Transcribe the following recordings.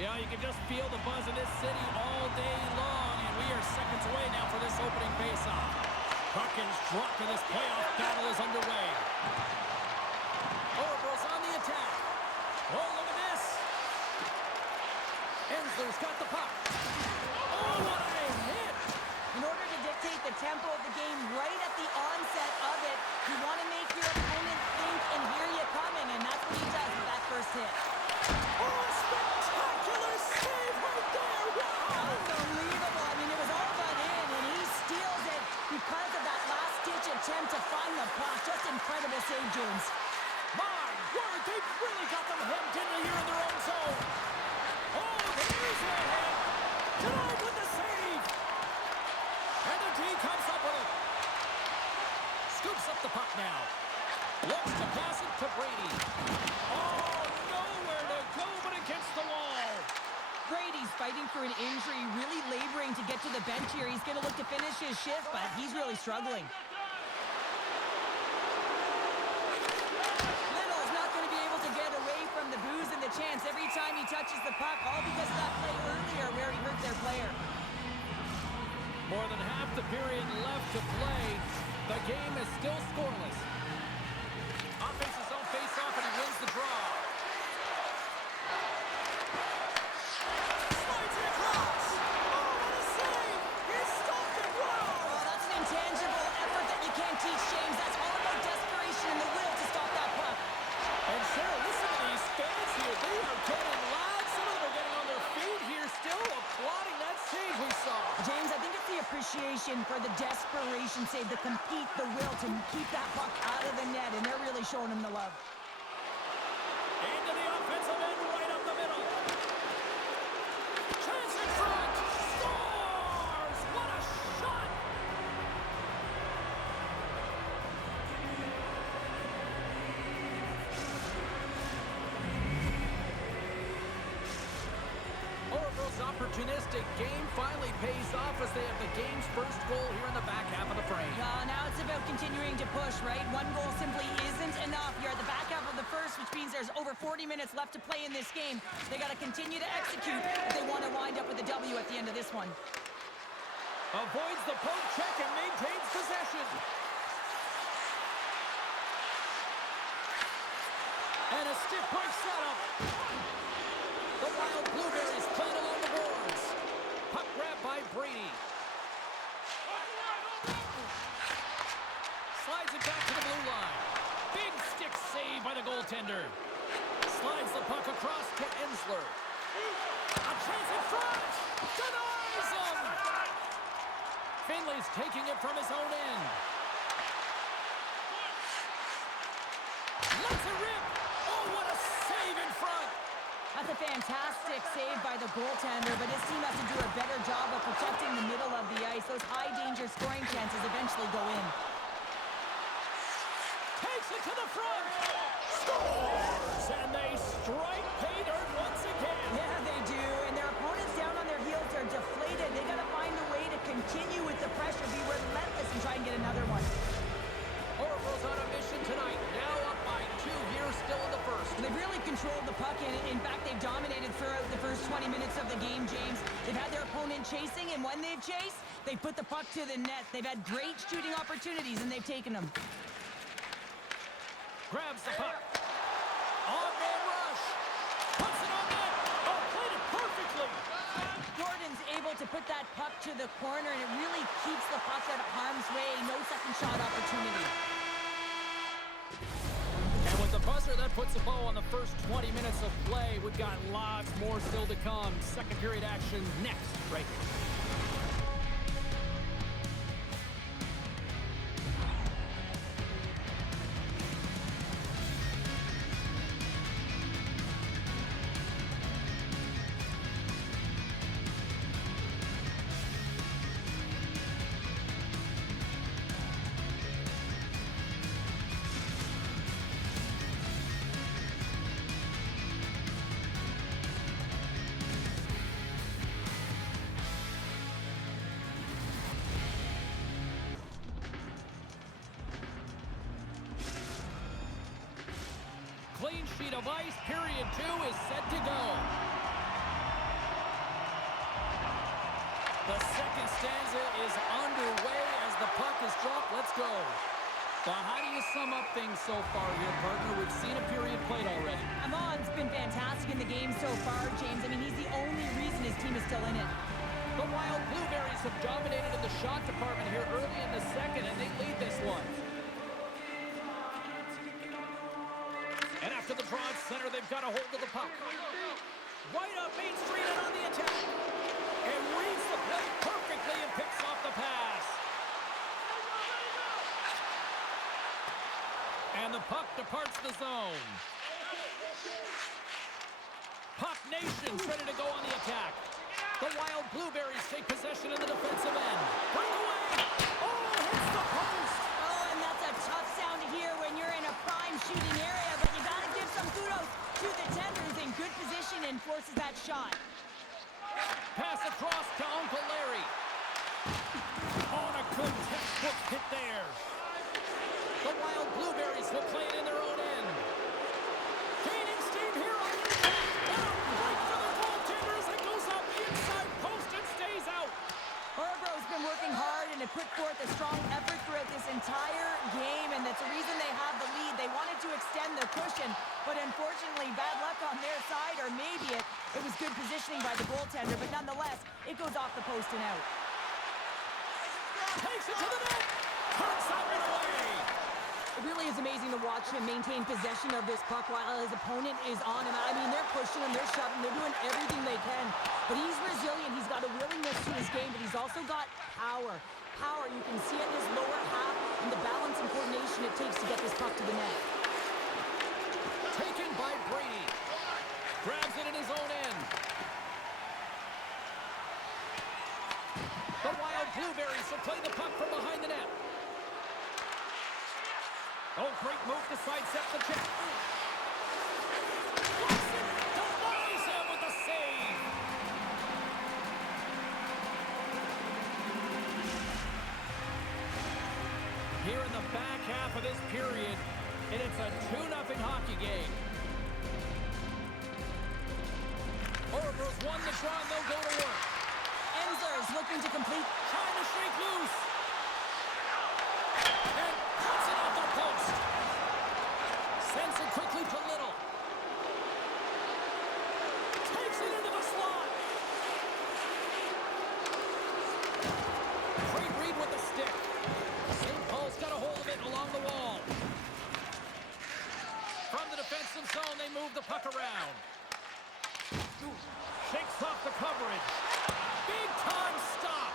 Yeah, you can just feel the buzz in this city all day long, and we are seconds away now for this opening faceoff. Puck is dropped, and this playoff battle is underway. Oracle's on the attack. Oh, look at this. Ensler's got the puck. Oh, what a hit! In order to dictate the tempo of the game right at the onset of it, you want to make your opponent think and hear you coming, and that's what he does with that first hit. Oh, spectacular save right there! Wow! Unbelievable. I mean, it was all but in, and he steals it because of that last-ditch attempt to find the puck. Just incredible save, James. My word, they've really got them hemmed in here in their own zone. Oh, there's a hit. Denied with the save. And the D comes up with it. Scoops up the puck now. Looks to pass it to Brady. Oh, nowhere to go but against the wall. Brady's fighting for an injury, really laboring to get to the bench here. He's going to look to finish his shift, but he's really struggling. Little's not going to be able to get away from the booze and the chance every time he touches the puck, all because of that play earlier where he hurt their player. More than half the period left to play. The game is still scoreless. Offense his own face-off, and he wins the draw. Slides it across. Oh, what a save! He stopped it. Wow! Oh, that's an intangible effort that you can't teach, James. That's all about desperation and the will to stop that puck. And Cheryl, listen to these fans here. They are getting loud. Some of them are getting on their feet here, still applauding that save we saw. James, I think it's the appreciation for the desperation save, the compete, the will to keep that puck out of the net, and they're really showing him the love. Into the offensive end, right up the middle. Chance in front. Scores! What a shot! Oracle's opportunistic game finally pays off as they have the game's first goal here in the back half of the frame. Now it's about continuing to push, right? One goal simply isn't enough. You're at the back half of the first, which means there's over 40 minutes left to play in this game. They got to continue to execute if they want to wind up with a W at the end of this one. Avoids the poke check and maintains possession. And a stiff push setup. The Wild Blueberries playing along the boards. Puck grab by Brady. Slides it back to the blue line. Big stick save by the goaltender. Slides the puck across to Ensler. A chance in front. Denies him. Finley's taking it from his own end. Lets it rip. Oh, what a save in front. That's a fantastic save by the goaltender, but his team has to do a better job of protecting the middle of the ice. Those high-danger scoring chances eventually go in. Takes it to the front. Scores! And they strike pay dirt once again. Yeah, they do. And their opponents down on their heels are deflated. They got to find a way to continue with the pressure, be relentless, and try and get another one. Oracle's on a mission tonight. Now up by 2 here, still in the first. And they've really controlled the puck, and in fact, they've dominated throughout the first 20 minutes of the game, James. They've had their opponent chasing, and when they've chased, they've put the puck to the net. They've had great shooting opportunities, and they've taken them. Grabs the puck. On-man rush. Puts it on net. Oh, played it perfectly. Gordon's able to put that puck to the corner, and it really keeps the puck out of harm's way. No second shot opportunity. And with the buzzer, that puts a bow on the first 20 minutes of play. We've got lots more still to come. Second period action next, right here. Clean sheet of ice, period 2 is set to go. The second stanza is underway as the puck is dropped. Let's go. Well, how do you sum up things so far here, partner? We've seen a period played already. Amon's been fantastic in the game so far, James. I mean, he's the only reason his team is still in it. The Wild Blueberries have dominated in the shot department here early in the second, and they lead this one. And after the draw at center, they've got a hold of the puck. Right up Main Street and on the attack. And reads the play perfectly and picks off the pass. And the puck departs the zone. Puck Nation's ready to go on the attack. The Wild Blueberries take possession in the defensive end. Breakaway! Oh, hits the post! Oh, and that's a tough sound to hear when you're in a prime shooting area, but you gotta give some kudos to the tenders in good position and forces that shot. Pass across to Uncle Larry. On a good textbook hit there. The Wild Blueberries will play it in their own end. Gaining steam here on the attack. And a break for the goaltender as it goes up the inside post and stays out. Harborough's been working hard and have put forth a strong effort throughout this entire game, and that's the reason they have the lead. They wanted to extend their cushion, but unfortunately, bad luck on their side, or maybe it was good positioning by the goaltender, but nonetheless, it goes off the post and out. Takes it to the net. Turns that one away. It really is amazing to watch him maintain possession of this puck while his opponent is on him. I mean, they're pushing him, they're shoving, they're doing everything they can. But he's resilient, he's got a willingness to his game, but he's also got power. Power, you can see it in his lower half and the balance and coordination it takes to get this puck to the net. Taken by Brady. Grabs it in his own end. The Wild Blueberries will play the puck from behind the net. Oh, great move to sidestep the check. Watson denies him with a save. Here in the back half of this period, and it's a 2-0 hockey game. Orebro's won the draw, and they'll go to work. Ensler is looking to complete. Trying to shake loose. And cuts it off the post. Sends it quickly to Little. Takes it into the slot. Great read with the stick. St. Paul's got a hold of it along the wall. From the defensive zone, they move the puck around. Shakes off the coverage. Big time stop.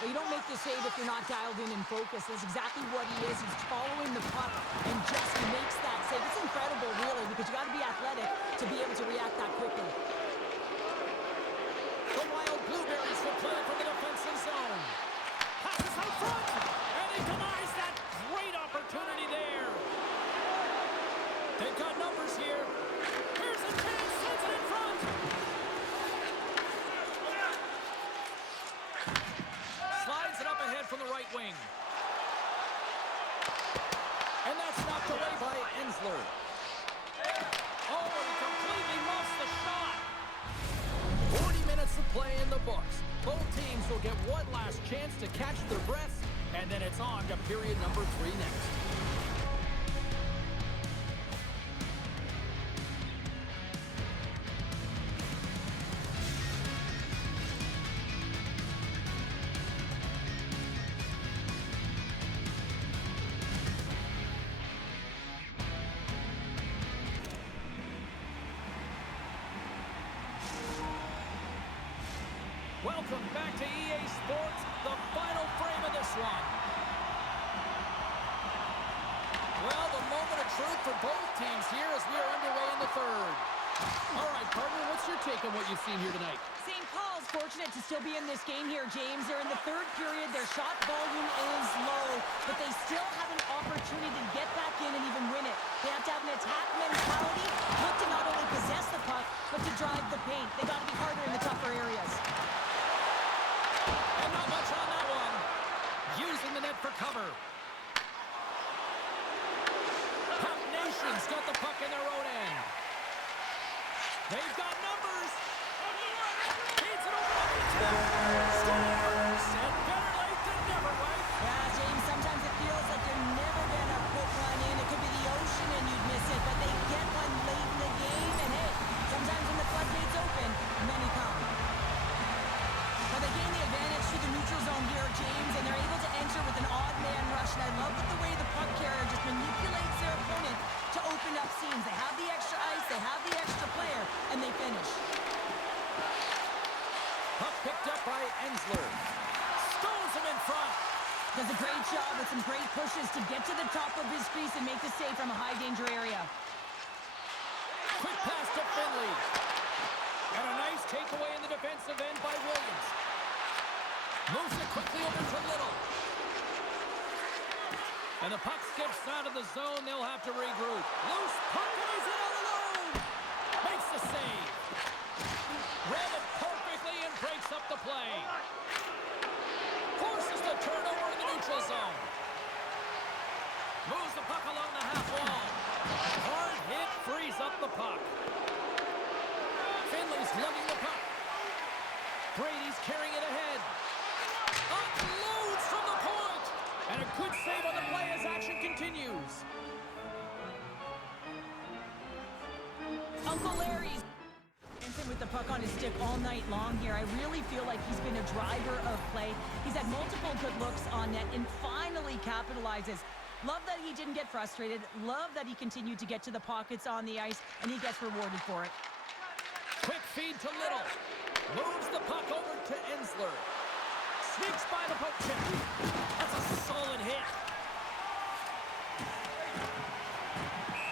Well, you don't make the save if you're not dialed in and focused. That's exactly what he is. He's following the puck and just makes that save. It's incredible, really, because you got to be athletic to be able to react that quickly. The Wild Blueberries will play from the defensive zone. Passes out front, and he denies that great opportunity there. They've got numbers here. Here's a chance, sends it in front. Slides it up ahead from the right wing. And that's knocked away by Ensler. Oh, and he completely lost the shot. 40 minutes of play in the books. Both teams will get one last chance to catch their breaths, and then it's on to period number 3 next. Welcome back to EA Sports, the final frame of this one. Well, the moment of truth for both teams here as we are underway in the third. All right, partner, what's your take on what you've seen here tonight? St. Paul's fortunate to still be in this game here, James. They're in the third period. Their shot volume is low, but they still have an opportunity to get back in and even win it. They have to have an attack mentality, look to not only possess the puck, but to drive the paint. They got to be harder in the tougher areas. And not much on that one. Using the net for cover. Puck Nation's got the puck in their own end. They've got numbers. Feeds it over to the attack. Score! Does a great job with some great pushes to get to the top of his crease and make the save from a high-danger area. Quick pass to Finley. And a nice takeaway in the defensive end by Williams. Moves it quickly over to Little. And the puck skips out of the zone. They'll have to regroup. Loose puck, and he's in all alone. Makes the save. Read it perfectly and breaks up the play. Forces the turnover in the neutral zone. Moves the puck along the half wall. Hard hit frees up the puck. Finley's lugging the puck. Brady's carrying it ahead. Unloads from the point. And a good save on the play as action continues. Uncle Larry's with the puck on his stick all night long here. I really feel like he's been a driver of play. He's had multiple good looks on net and finally capitalizes. Love that he didn't get frustrated. Love that he continued to get to the pockets on the ice, and he gets rewarded for it. Quick feed to Little. Moves the puck over to Ensler. Sneaks by the poke check. That's a solid hit.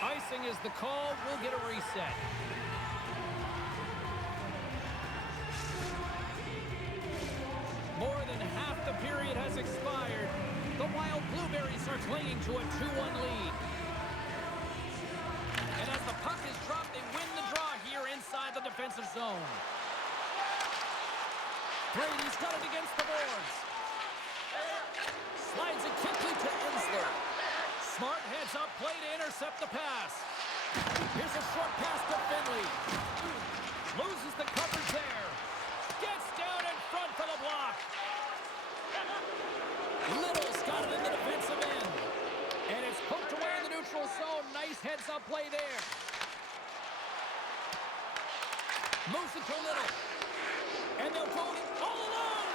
Icing is the call. We'll get a reset. More than half the period has expired. The Wild Blueberries are clinging to a 2-1 lead. And as the puck is dropped, they win the draw here inside the defensive zone. Brady's got it against the boards. Slides it quickly to Ensler. Smart heads up play to intercept the pass. Here's a short pass to Finley. Loses the coverage there. Gets down in front for the block. Little's got it in the defensive end. And it's poked away in the neutral zone. Nice heads-up play there. Moves it to Little. And they'll go all alone.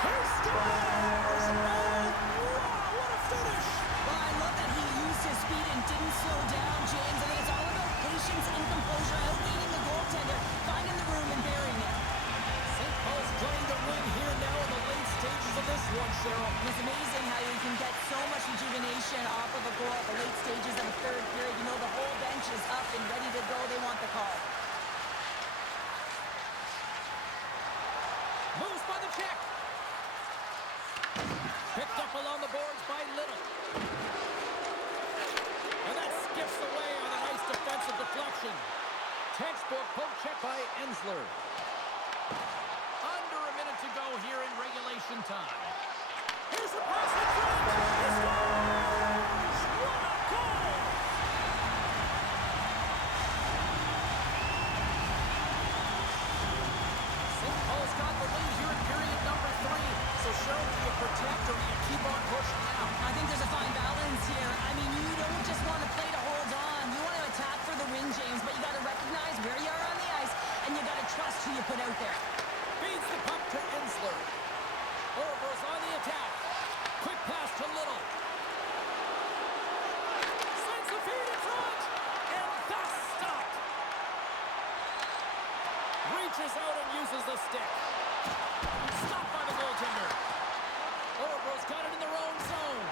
He scores! Oh, wow, what a finish! Well, I love that he used his speed and didn't slow down, James. I think it's all about patience and composure, outleading the goaltender, finding the room and burying it. St. Paul's trying to win here now in the late stages of this one, Cheryl. It's amazing how you can get so much rejuvenation off of a goal at the late stages of the third period. You know, the whole bench is up and ready to go. They want the call. Moves by the check. Picked up along the boards by Little. And that skips away on a nice defensive deflection. Textbook poke check by Ensler. Under a minute to go here in regulation time. Here's the pass in front. He scores! What a goal! St. Paul's got the lead here in period number 3. So, Cheryl, do you protect or do you keep on pushing now? I think there's a fine balance here. I mean, you don't just want to play to hold on. You want to attack for the win, James, but you got to recognize where you are on the ice, and you got to trust who you put out there. Feeds the puck to Ensler. Orville's on the attack. Quick pass to Little. Sends the feed in front. And that's stopped. Reaches out and uses the stick. Stopped by the goaltender. Orville's got it in their own zone.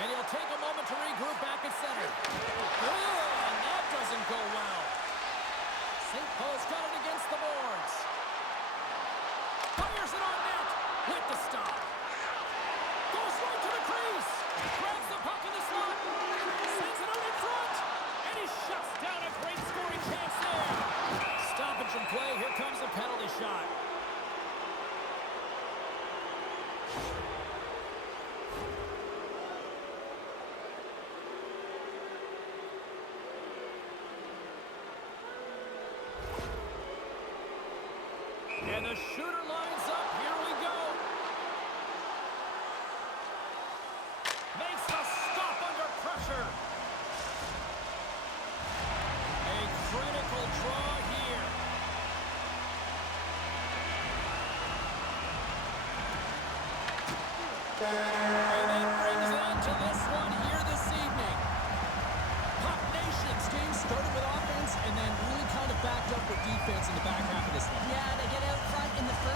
And he'll take a moment to regroup back at center. Oh, and that doesn't go well. St. Paul's got it against the boards. Fires it on net with the stop. Goes right to the crease. Grabs the puck in the slot. Sends it out in front. And he shuts down a great scoring chance there. Stoppage in play. Here comes a penalty shot. And the shooter lines up. Here we go. Makes the stop under pressure. A critical draw here. And that brings an end to this one here this evening. Puck Nation's game started with offense and then really kind of backed up with defense in the back half of this one. Yeah, they get out front in the first.